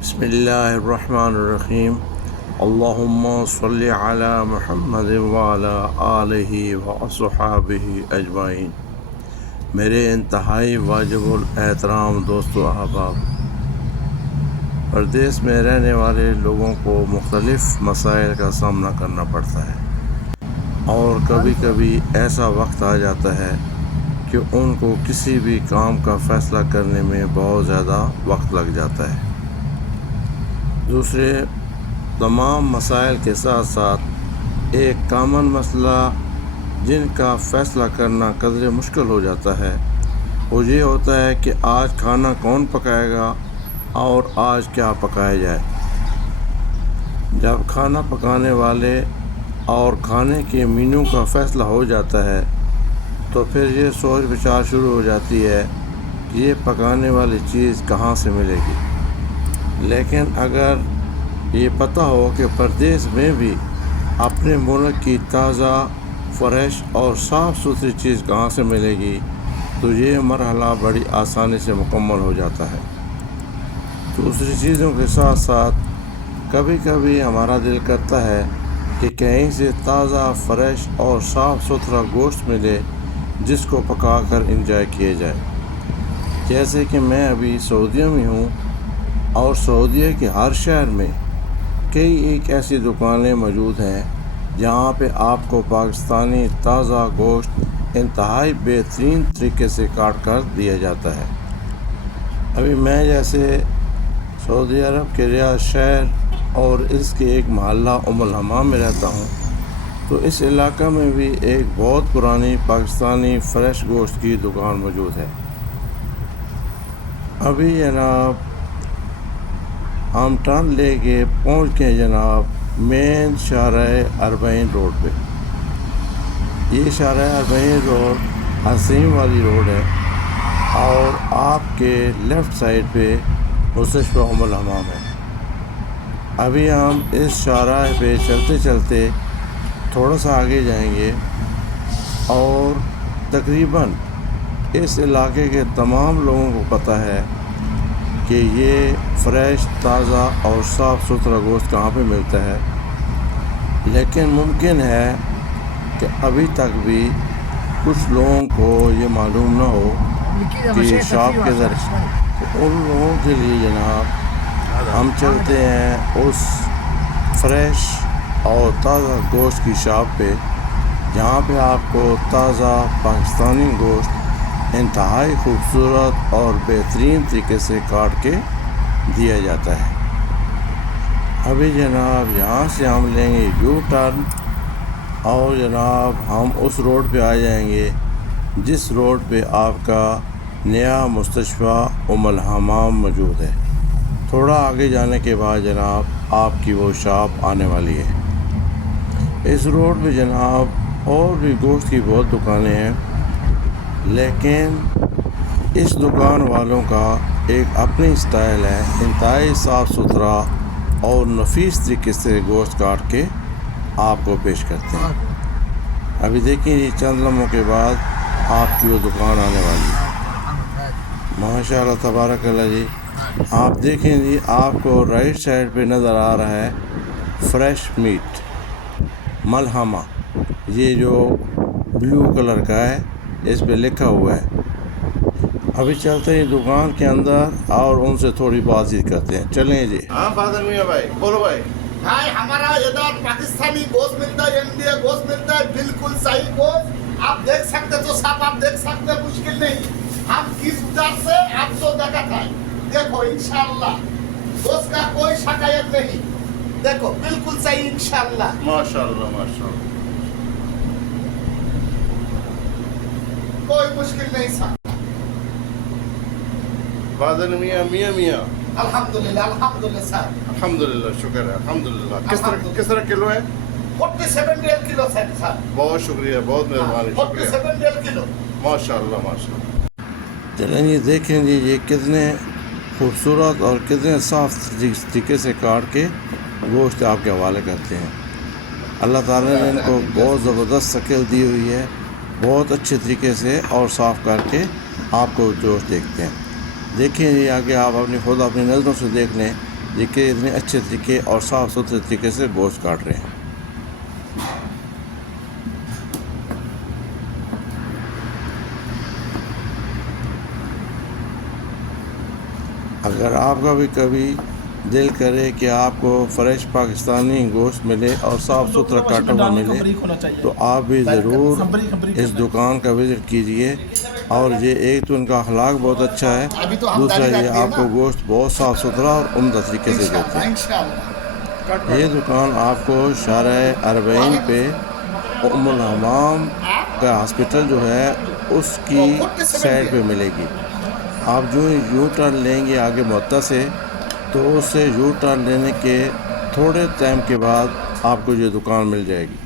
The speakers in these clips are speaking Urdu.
بسم اللہ الرحمن الرحیم اللہم صلی علی محمد وعلی آلہ واصحابہ اجمعین۔ میرے انتہائی واجب الاحترام دوست و احباب، پردیس میں رہنے والے لوگوں کو مختلف مسائل کا سامنا کرنا پڑتا ہے، اور کبھی کبھی ایسا وقت آ جاتا ہے کہ ان کو کسی بھی کام کا فیصلہ کرنے میں بہت زیادہ وقت لگ جاتا ہے۔ دوسرے تمام مسائل کے ساتھ ساتھ ایک کامن مسئلہ جن کا فیصلہ کرنا قدرے مشکل ہو جاتا ہے، وہ یہ ہوتا ہے کہ آج کھانا کون پکائے گا اور آج کیا پکایا جائے۔ جب کھانا پکانے والے اور کھانے کے مینو کا فیصلہ ہو جاتا ہے تو پھر یہ سوچ بچار شروع ہو جاتی ہے کہ یہ پکانے والی چیز کہاں سے ملے گی۔ لیکن اگر یہ پتہ ہو کہ پردیس میں بھی اپنے ملک کی تازہ، فریش اور صاف ستھری چیز کہاں سے ملے گی تو یہ مرحلہ بڑی آسانی سے مکمل ہو جاتا ہے۔ دوسری چیزوں کے ساتھ ساتھ کبھی کبھی ہمارا دل کرتا ہے کہ کہیں سے تازہ، فریش اور صاف ستھرا گوشت ملے جس کو پکا کر انجوائے کیا جائے۔ جیسے کہ میں ابھی سعودیہ میں ہوں، اور سعودیہ کے ہر شہر میں کئی ایک ایسی دکانیں موجود ہیں جہاں پہ آپ کو پاکستانی تازہ گوشت انتہائی بہترین طریقے سے کاٹ کر دیا جاتا ہے۔ ابھی میں جیسے سعودی عرب کے ریاض شہر اور اس کے ایک محلہ الحمام میں رہتا ہوں، تو اس علاقہ میں بھی ایک بہت پرانی پاکستانی فریش گوشت کی دکان موجود ہے۔ ابھی جناب ہم ٹرن لے کے پہنچ گئے جناب مین شاہراہ اربعین روڈ پہ۔ یہ شاہراہ اربعین روڈ عظیم والی روڈ ہے، اور آپ کے لیفٹ سائڈ پہ مستشفیٰ الحمام ہے۔ ابھی ہم اس شاہراہ پہ چلتے چلتے تھوڑا سا آگے جائیں گے، اور تقریباً اس علاقے کے تمام لوگوں کو پتہ ہے کہ یہ فریش، تازہ اور صاف ستھرا گوشت کہاں پہ ملتا ہے، لیکن ممکن ہے کہ ابھی تک بھی کچھ لوگوں کو یہ معلوم نہ ہو کہ شاپ کے ذریعے۔ ان لوگوں کے لیے جناب ہم چلتے ہیں اس فریش اور تازہ گوشت کی شاپ پہ، جہاں پہ آپ کو تازہ پاکستانی گوشت انتہائی خوبصورت اور بہترین طریقے سے کاٹ کے دیا جاتا ہے۔ ابھی جناب یہاں سے ہم لیں گے یو ٹرن، اور جناب ہم اس روڈ پہ آ جائیں گے جس روڈ پہ آپ کا نیا مستشفیٰ الحمام موجود ہے۔ تھوڑا آگے جانے کے بعد جناب آپ کی وہ شاپ آنے والی ہے۔ اس روڈ پہ جناب اور بھی گوشت کی بہت دکانیں ہیں، لیکن اس دکان والوں کا ایک اپنی سٹائل ہے، انتہائی صاف ستھرا اور نفیس طریقے سے گوشت کاٹ کے آپ کو پیش کرتے ہیں۔ ابھی دیکھیں جی چند لمحوں کے بعد آپ کی وہ دکان آنے والی ہے۔ ماشاء اللہ تبارک اللہ جی، آپ دیکھیں جی آپ کو رائٹ سائڈ پہ نظر آ رہا ہے فریش میٹ ملحمہ، یہ جو بلو کلر کا ہے اس پہ لکھا ہوا ہے۔ ابھی چلتے ہیں دکان کے اندر اور ان سے تھوڑی بات چیت کرتے ہیں، چلیں جی۔ ہاں فادر میاں بھائی بولو بھائی۔ بھائی ہمارا ادھر پاکستانی گوشت ملتا ہے، انڈیا گوشت ملتا ہے، بالکل صحیح گوشت آپ دیکھ سکتے تو صاحب آپ دیکھ سکتے، مشکل نہیں۔ ہم کس ڈر سے آپ سو دیکھا تھا، دیکھو انشاءاللہ گوشت کا کوئی شکایت نہیں، دیکھو بالکل صحیح انشاءاللہ۔ ماشاءاللہ ماشاءاللہ، کوئی مشکل نہیں صاحب۔ فادر میاں میاں الحمدللہ الحمدللہ صاحب، الحمدللہ، شکر ہے الحمدللہ۔ کس طرح کلو ہے؟ 47 ریال کلو صاحب۔ بہت شکریہ، بہت مہربانی، شکریہ، 47 ریال کلو۔ ماشاءاللہ ماشاءاللہ۔ چلیں جی دیکھیں جی یہ کتنے خوبصورت اور کتنے صاف طریقے سے کاٹ کے گوشت آپ کے حوالے کرتے ہیں۔ اللہ تعالیٰ نے ان کو بہت زبردست شکل دی ہوئی ہے، بہت اچھے طریقے سے اور صاف کر کے آپ کو گوشت دیکھتے ہیں۔ دیکھیں جی آگے آپ خود اپنی نظروں سے دیکھ لیں دیکھیے اتنے اچھے طریقے اور صاف ستھرے طریقے سے گوشت کاٹ رہے ہیں. اگر آپ کا بھی کبھی دل کرے کہ آپ کو فریش پاکستانی گوشت ملے اور صاف ستھرا کاٹا ہوا ملے تو آپ بھی ضرور اس دکان کا وزٹ کیجئے. اور یہ ایک تو ان کا اخلاق بہت اچھا ہے, دوسرا یہ آپ کو گوشت بہت صاف ستھرا اور عمدہ طریقے سے دیتے ہیں. انشاءاللہ. یہ دکان آپ کو شارع اربعین پہ ام الحمام کا ہاسپٹل جو ہے اس کی سائڈ پہ ملے گی. آپ جو یو ٹرن لیں گے آگے معطا سے تو اس سے یو ٹرن لینے کے تھوڑے ٹائم کے بعد آپ کو یہ دکان مل جائے گی.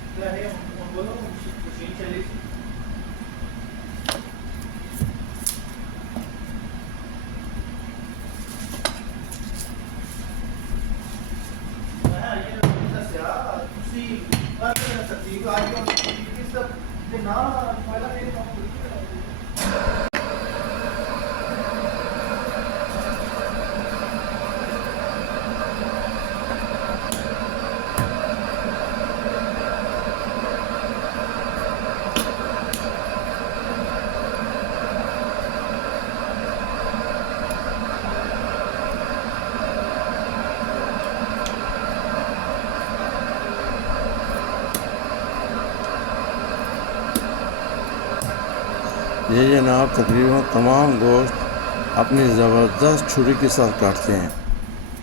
یہ جناب تقریباً تمام گوشت اپنی زبردست چھری کے ساتھ کاٹتے ہیں,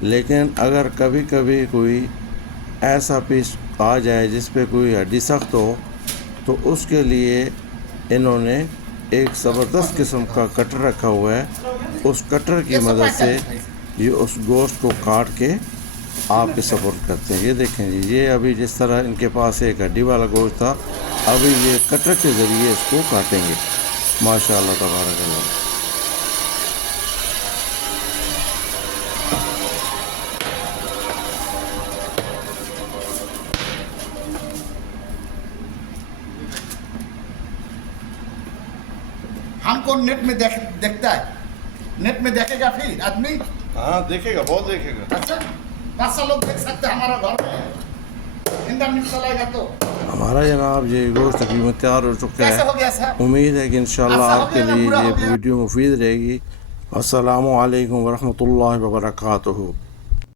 لیکن اگر کبھی کبھی کوئی ایسا پیس آ جائے جس پہ کوئی ہڈی سخت ہو تو اس کے لیے انہوں نے ایک زبردست قسم کا کٹر رکھا ہوا ہے. اس کٹر کی مدد سے یہ اس گوشت کو کاٹ کے آپ کے سپورٹ کرتے ہیں. یہ دیکھیں جی, یہ ابھی جس طرح ان کے پاس ایک ہڈی والا گوشت تھا, ابھی یہ کٹر کے ذریعے اس کو کاٹیں گے. ماشاء اللہ تبارک اللہ. ہم کو نیٹ میں دیکھتا ہے, نیٹ میں دیکھے گا پھر آدمی. ہاں دیکھے گا, بہت دیکھے گا. اچھا 500 لوگ دیکھ سکتے ہیں ہمارا گھر میں, انٹرنیٹ چلائے گا تو. ہمارا جناب یہ گوشت تقریباً تیار ہو چکا کیسے ہے. ہو گیا صاحب؟ امید ہے کہ انشاءاللہ ایسا ہو آپ کے گیا نا, لیے پورا ہو یہ گیا. ویڈیو مفید رہے گی. السلام علیکم ورحمۃ اللہ وبرکاتہ.